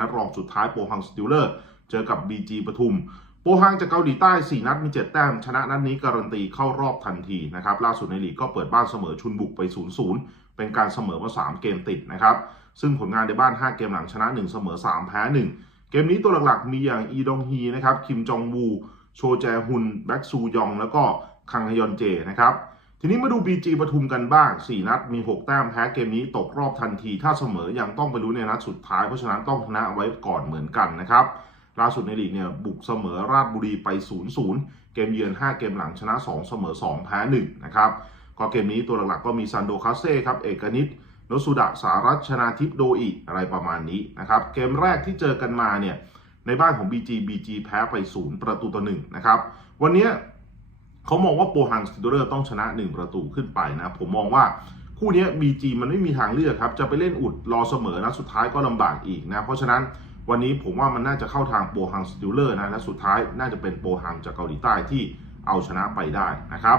นัดรองสุดท้ายโปฮังสติลเลอร์ เจอกับ BG ปทุม โปฮังจากเกาหลีใต้ 4 นัดมี 7 แต้ม ชนะนัดนี้การันตีเข้ารอบทันทีนะครับล่าสุดในลีกก็เปิดบ้านเสมอชุนบุกไป 0-0 เป็นการเสมอมา 3 เกมติดนะครับซึ่งผลงานในบ้าน 5 เกมหลังชนะ 1 เสมอ 3 แพ้ 1 เกมนี้ตัวหลักๆ มีอย่างอีดงฮีนะครับคิมจองวู โชแจฮุนแบ็กซูยอง แล้วก็คังฮยอนเจนะครับ ทีนี้มาดู BG ปทุมกันบ้าง 4 นัดมี 6 แต้มแพ้เกมนี้ตกรอบทันที ถ้าเสมอยังต้องไปรู้ในนัดสุดท้าย เพราะฉะนั้นต้องชนะไว้ก่อนเหมือนกันนะครับล่าสุดในลีกเนี่ยบุกเสมอราชบุรีไป 0-0 เกมเยือน 5 เกมหลังชนะ 2 เสมอ 2 แพ้ 1 นะครับ ก็เกมนี้ตัวหลักๆก็มีซันโดคาเซ่ครับ เอกนิตโนสุดะสารัชนาทิพโดอิอะไรประมาณนี้นะครับ เกมแรกที่เจอกันมาเนี่ยในบ้านของ BG BG แพ้ไป 0 ประตูต่อ1นะครับ วันนี้ เขามองว่าโปฮังสติโดเลอร์ต้องชนะ 1 ประตูขึ้นไปนะผมมองว่าคู่นี้บีจีมันไม่มีทางเลือกครับ จะไปเล่นอุดรอเสมอนะสุดท้ายก็ลำบากอีกนะเพราะฉะนั้นวันนี้ผมว่ามันน่าจะเข้าทางโปฮังสติโดเลอร์นะและสุดท้ายน่าจะเป็นโปฮังจากเกาหลีใต้ที่เอาชนะไปได้นะครับ